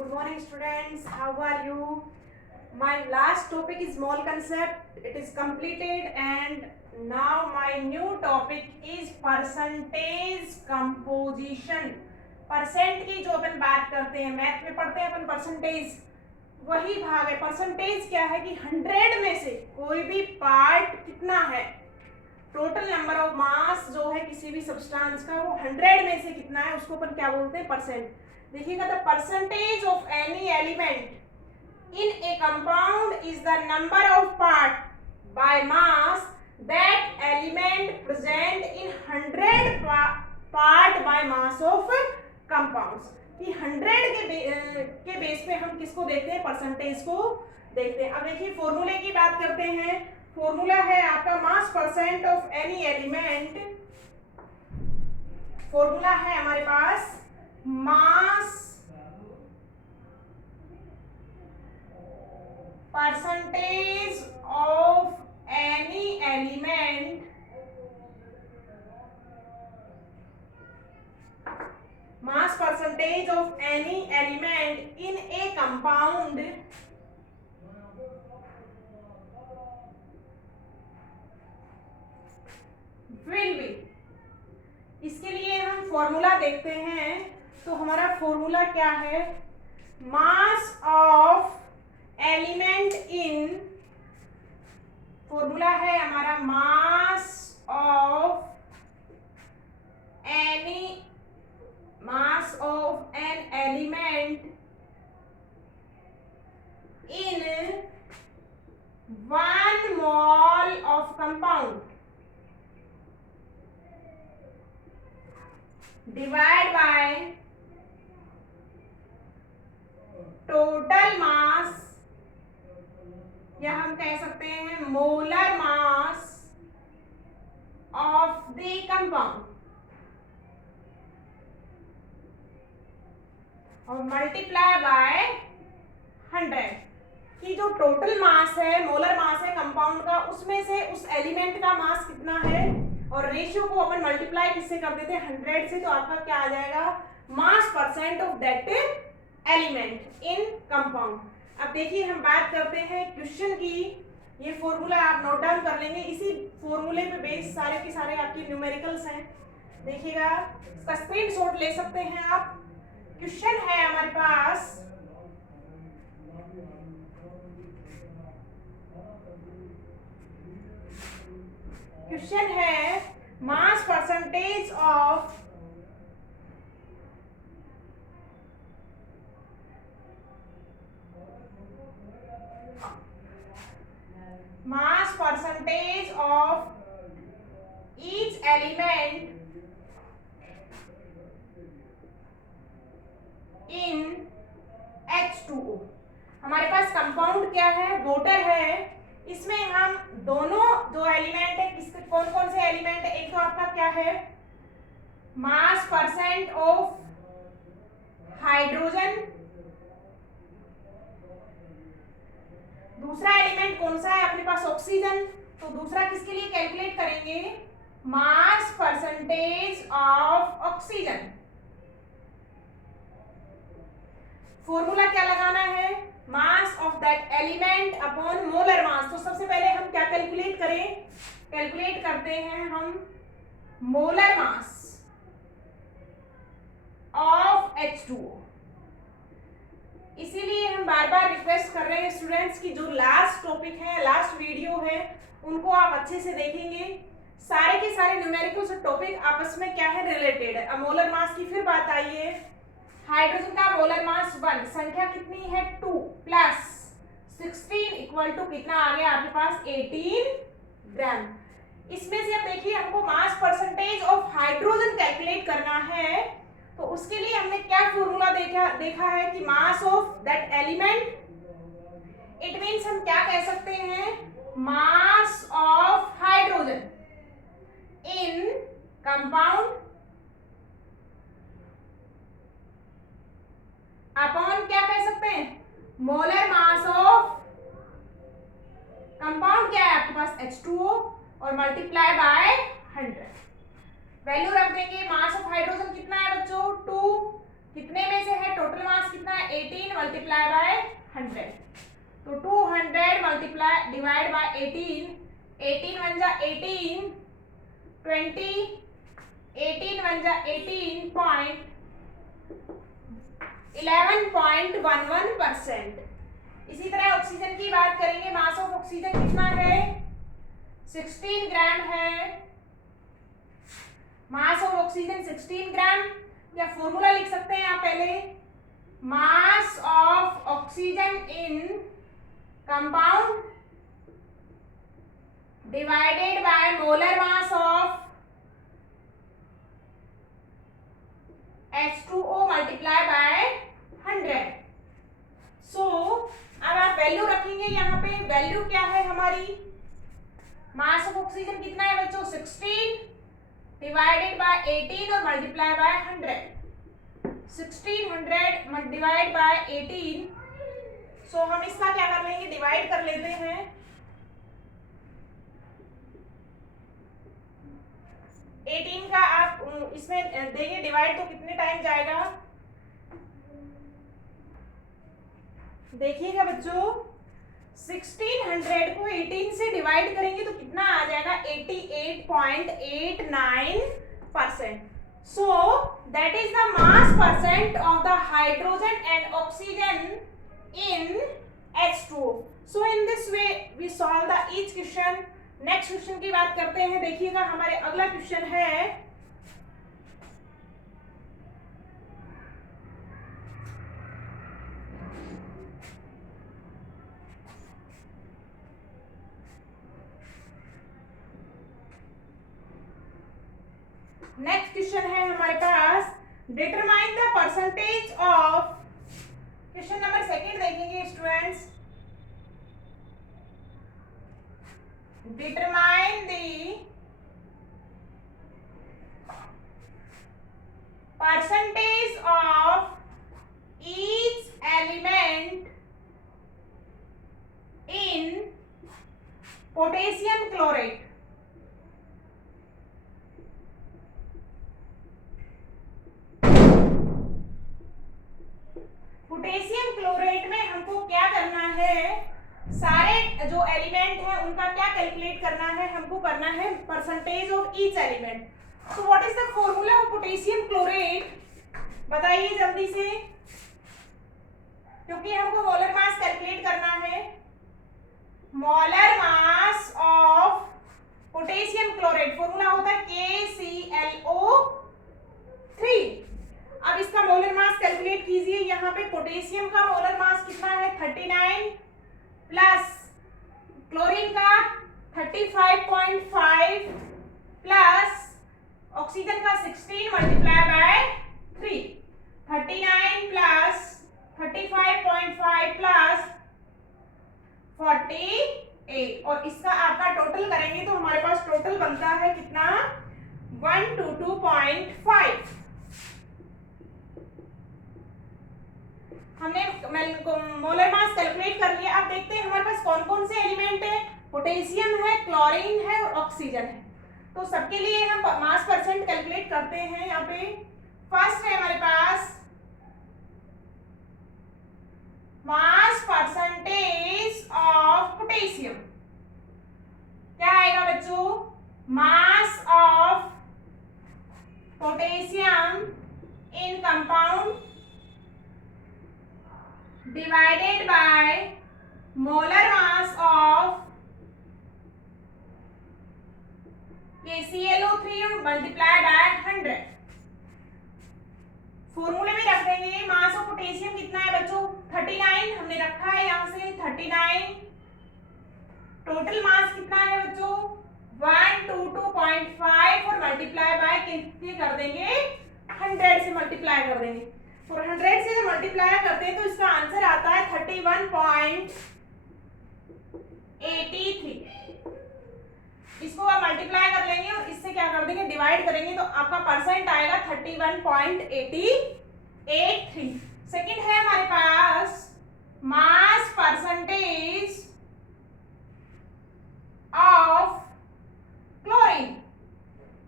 Good morning, students. How are you? My last topic is mole concept. It is completed, and now my new topic is percentage composition. Percent की जो अपन बात करते हैं, math में पढ़ते हैं अपन percentage, वही भाग है। परसेंटेज क्या है कि 100 में से कोई भी पार्ट कितना है, टोटल नंबर ऑफ मास जो है किसी भी सब्सटेंस का, वो 100 में से कितना है, उसको अपन क्या बोलते हैं, परसेंट। देखिएगा, the percentage of any element in A compound is the number of part by mass that element present in 100 part by mass of compounds. कि 100 के बेस पे हम किसको देखते हैं, परसेंटेज को देखते हैं। अब देखिए फॉर्मूले की बात करते हैं। फॉर्मूला है आपका mass percent of any element. Formula है हमारे पास mass percentage of any element mass percentage of any element in a compound will be। इसके लिए हम फॉर्मूला देखते हैं, तो हमारा फॉर्मूला क्या है, mass of element in, formula है हमारा mass of any, mass of an element in 1 mole of compound divide by total mass, या हम कह सकते हैं molar mass of the compound, और मल्टीप्लाई बाय 100। कि जो टोटल मास है, मोलर मास है कंपाउंड का, उसमें से उस एलिमेंट का मास कितना है, और रेशियो को अपन मल्टीप्लाई किससे कर देते हैं, 100 से, तो आपका क्या आ जाएगा, मास percent of that element in compound. अब देखिए हम बात करते हैं क्वेश्चन की। ये फॉर्मूला आप नोट डाउन कर लेंगे, इसी फॉर्मूले पे बेस सारे के सारे आपके न्यूमेरिकल्स हैं। देखिएगा, इसका स्क्रीनशॉट ले सकते हैं आप। क्वेश्चन है हमारे पास, क्वेश्चन है मास percentage of mass percentage of each element in H2O। हमारे पास कंपाउंड क्या है, वाटर है। इसमें हम दोनों जो एलिमेंट है, किसके कौन कौन से एलिमेंट है, एक तो आपका क्या है, मास परसेंट ऑफ हाइड्रोजन, दूसरा एलिमेंट कौन सा है अपने पास, ऑक्सीजन। तो दूसरा किसके लिए कैलकुलेट करेंगे, मास परसेंटेज ऑफ ऑक्सीजन। फॉर्मूला क्या लगाना है, mass of that element upon molar mass. तो सबसे पहले हम क्या कैलकुलेट करें, कैलकुलेट करते हैं हम मोलर मास ऑफ H2O। इसीलिए हम बार बार रिक्वेस्ट कर रहे हैं स्टूडेंट्स की जो लास्ट टॉपिक है, लास्ट वीडियो है, उनको आप अच्छे से देखेंगे। सारे के सारे न्यूमेरिकल्स और टॉपिक आपस में क्या है, रिलेटेड है। अब मोलर मास की फिर बात आई है। हाइड्रोजन का मोलर मास 1, संख्या कितनी है 2 प्लस 16 इक्वल टू कितना आ गया आपके पास, 18 ग्राम। इसमें से अब देखिए हमको मास परसेंटेज ऑफ हाइड्रोजन कैलकुलेट करना है, तो उसके लिए हमने क्या फॉर्मूला देखा है कि mass of that element, it means हम क्या कह सकते हैं, mass of hydrogen in compound upon क्या कह सकते हैं, मोलर मास ऑफ कंपाउंड क्या है आपके पास, H2O, और मल्टीप्लाई बाय 100। वैल्यू रख देंगे, मास ऑफ हाइड्रोजन कितना है बच्चों, 2 कितने में से है, टोटल मास कितना है 18 मल्टीप्लाई बाय 100, तो 200 मल्टीप्लाई डिवाइड बाय 18, 18 वन जा 18, 20, 18 वन जा 11.11%। इसी तरह ऑक्सीजन की बात करेंगे, मास ऑफ ऑक्सीजन कितना है 16 ग्राम है, मास ऑफ ऑक्सीजन 16 ग्राम, या फॉर्मूला लिख सकते हैं आप पहले, मास of oxygen in compound divided by molar mass of H2O multiply by 100। सो अब आप वैल्यू रखेंगे यहाँ पे, वैल्यू क्या है हमारी, मास ऑफ ऑक्सीजन कितना है बच्चों 16 डिवाइडेड बाय 18 और मल्टीप्लाई बाय 100, 1600 डिवाइड बाय 18। सो हम इसका क्या कर लेंगे, डिवाइड कर लेते हैं, एटीन का आप इसमें देंगे डिवाइड तो कितने टाइम जाएगा, देखिएगा बच्चों 1600 को 18 से डिवाइड करेंगे तो कितना आ जाएगा 88.89%। So that is the mass percent of the hydrogen and oxygen in H2O। So in this way we solve the each question. Next question की बात करते हैं, देखिएगा हमारे अगला क्वेश्चन है नेक्स्ट क्वेश्चन है हमारे पास, determine the percentage of, question number second देखेंगे students, determine the percentage of each element in potassium chlorate। Potassium chlorate में हमको क्या करना है, सारे जो एलिमेंट है उनका क्या कैलकुलेट करना है, हमको करना है percentage of each element. So what is the formula of potassium chlorate, बताइए जल्दी से, क्योंकि हमको मोलर मास कैलकुलेट करना है। Molar mass of potassium chlorate formula होता है KClO3। अब इसका मोलर मास कैलकुलेट कीजिए, यहाँ पे पोटेशियम का मोलर मास कितना है 39 प्लस क्लोरीन का 35.5 प्लस ऑक्सीजन का 16 मल्टीप्लाई बाय 3, 39 प्लस 35.5 प्लस 48, और इसका आपका टोटल करेंगे तो हमारे पास टोटल बनता है कितना 122.5। हमने मोलर मास कैलकुलेट कर लिया। अब देखते हैं हमारे पास कौन कौन से एलिमेंट है, पोटेशियम है, क्लोरीन है और ऑक्सीजन है। तो सबके लिए हम मास परसेंट कैलकुलेट करते हैं। यहाँ पे फर्स्ट है हमारे पास मास परसेंटेज ऑफ पोटेशियम, क्या आएगा बच्चों, mass of potassium in compound divided by molar mass of KClO3 multiplied by 100। फॉर्मूले में रख देंगे, मास ऑफ पोटेशियम कितना है बच्चों 39 हमने रखा है यहाँ से 39, टोटल मास कितना है बच्चों 122.5 और मल्टीप्लाई बाय कितने कर देंगे 100 से मल्टीप्लाई कर देंगे। और 100 से मल्टीप्लाई करते हैं तो इसका आंसर आता है 31.83। इसको आप मल्टीप्लाई कर लेंगे और इससे क्या कर देंगे डिवाइड करेंगे तो आपका परसेंट आएगा 31.83। सेकंड है हमारे पास मास परसेंटेज ऑफ क्लोरीन।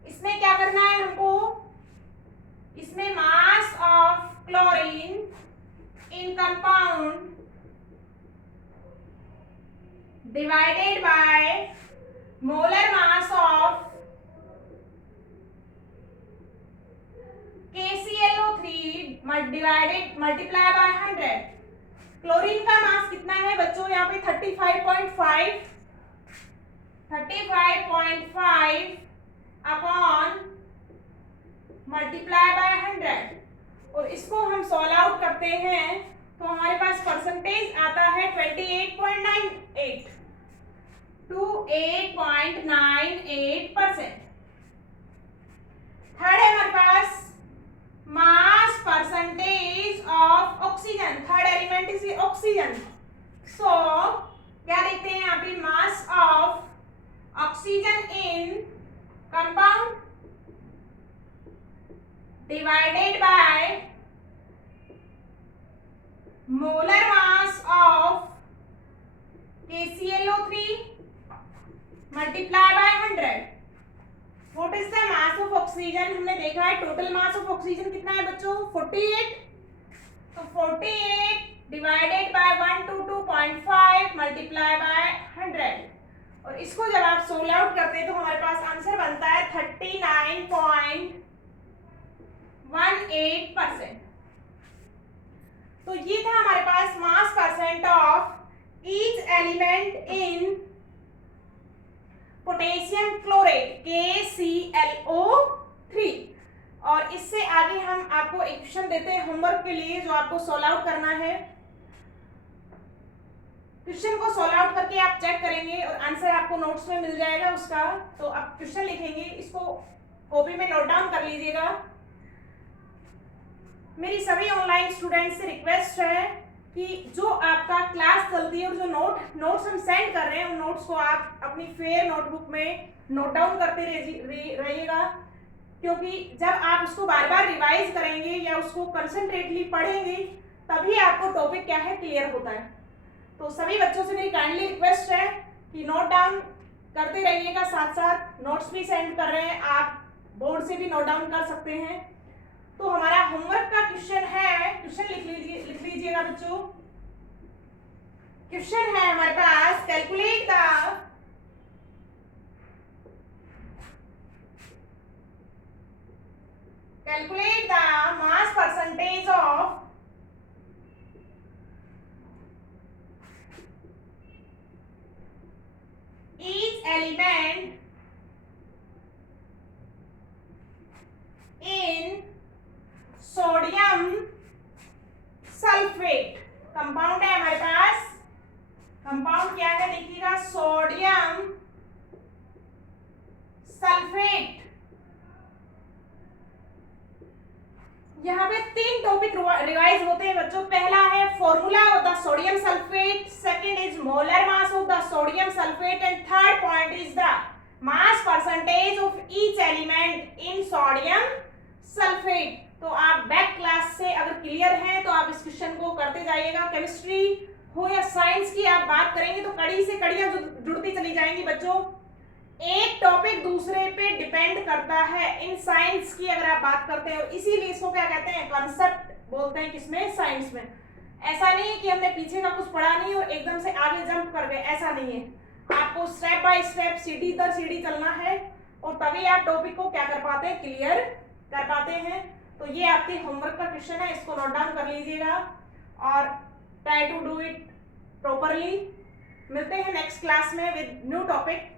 इसमें क्या करना है हमको, इसमें mass of chlorine molar mass of KClO3 divided multiply by 100। Chlorine का मास कितना है बच्चों यहाँ पे 35.5 अपॉन मल्टीप्लाई बाय 100 और इसको हम सॉल्व आउट करते हैं तो हमारे पास परसेंटेज आता है 28.98 टू 8.98%। थर्ड है हमारे पास mass percentage of oxygen. Third element is oxygen. So क्या देखते हैं यहाँ पे mass of oxygen in compound divided by molar mass of KClO3 multiply by 100। What is the mass of oxygen? हमने देखा है टोटल मास ऑफ ऑक्सीजन कितना है बच्चों 48। तो 48 डिवाइडेड बाय 122.5 मल्टीप्लाई बाय 100 और इसको जब आप सोल्व आउट करते हैं तो हमारे पास आंसर बनता है 39.18%। तो ये था हमारे पास mass percent of each element in potassium chlorate KClO3। और इससे आगे हम आपको एक क्वेश्चन देते हैं होमवर्क के लिए जो आपको सॉल्व आउट करना है। क्वेश्चन को सॉल्व आउट करके आप चेक करेंगे और आंसर आपको नोट्स में मिल जाएगा उसका। तो आप क्वेश्चन लिखेंगे, इसको कॉपी में नोट डाउन कर लीजिएगा। मेरी सभी ऑनलाइन स्टूडेंट्स से रिक्वेस्ट है कि जो आपका क्लास चलती है और जो नोट्स हम सेंड कर रहे हैं उन नोट्स को आप अपनी फेयर नोटबुक में नोट डाउन करते रहिएगा, क्योंकि जब आप उसको बार बार रिवाइज करेंगे या उसको कंसंट्रेटली पढ़ेंगे तभी आपको टॉपिक क्या है क्लियर होता है। तो सभी बच्चों से मेरी काइंडली रिक्वेस्ट है कि नोट डाउन करते रहिएगा, साथ साथ नोट्स भी सेंड कर रहे हैं, आप बोर्ड से भी नोट डाउन कर सकते हैं। तो हमारा होमवर्क का क्वेश्चन है, क्वेश्चन लिख लीजिएगा बच्चों। क्वेश्चन है हमारे पास calculate the mass percentage of each element in sodium sulphate. Compound है हमारे पास, कंपाउंड क्या है देखिएगा सोडियम सल्फेट। यहाँ पे 3 टॉपिक रिवाइज होते हैं बच्चों। पहला है formula of the sodium sulphate, second is molar mass of the sodium sulphate and third point is the mass percentage of each element in sodium sulphate. तो आप बैक क्लास से अगर क्लियर हैं तो आप इस क्वेश्चन को करते जाइएगा। केमिस्ट्री हो या साइंस की आप बात करेंगे तो कड़ी से कड़ियां जुड़ती चली जाएंगी बच्चों। एक टॉपिक दूसरे पे डिपेंड करता है इन साइंस की अगर आप बात करते हैं, इसीलिए इसको क्या कहते हैं कॉन्सेप्ट बोलते हैं, किसमें साइंस में। ऐसा नहीं है कि हमने पीछे का कुछ पढ़ा नहीं और एकदम से आगे जंप कर गए, ऐसा नहीं है। आपको स्टेप बाय स्टेप सीढ़ी दर सीढ़ी चलना है और तभी आप टॉपिक को क्या कर पाते हैं क्लियर कर पाते हैं। तो ये आपके होमवर्क का क्वेश्चन है, इसको नोट डाउन कर लीजिएगा और try to do it properly. मिलते हैं नेक्स्ट क्लास में विद न्यू टॉपिक।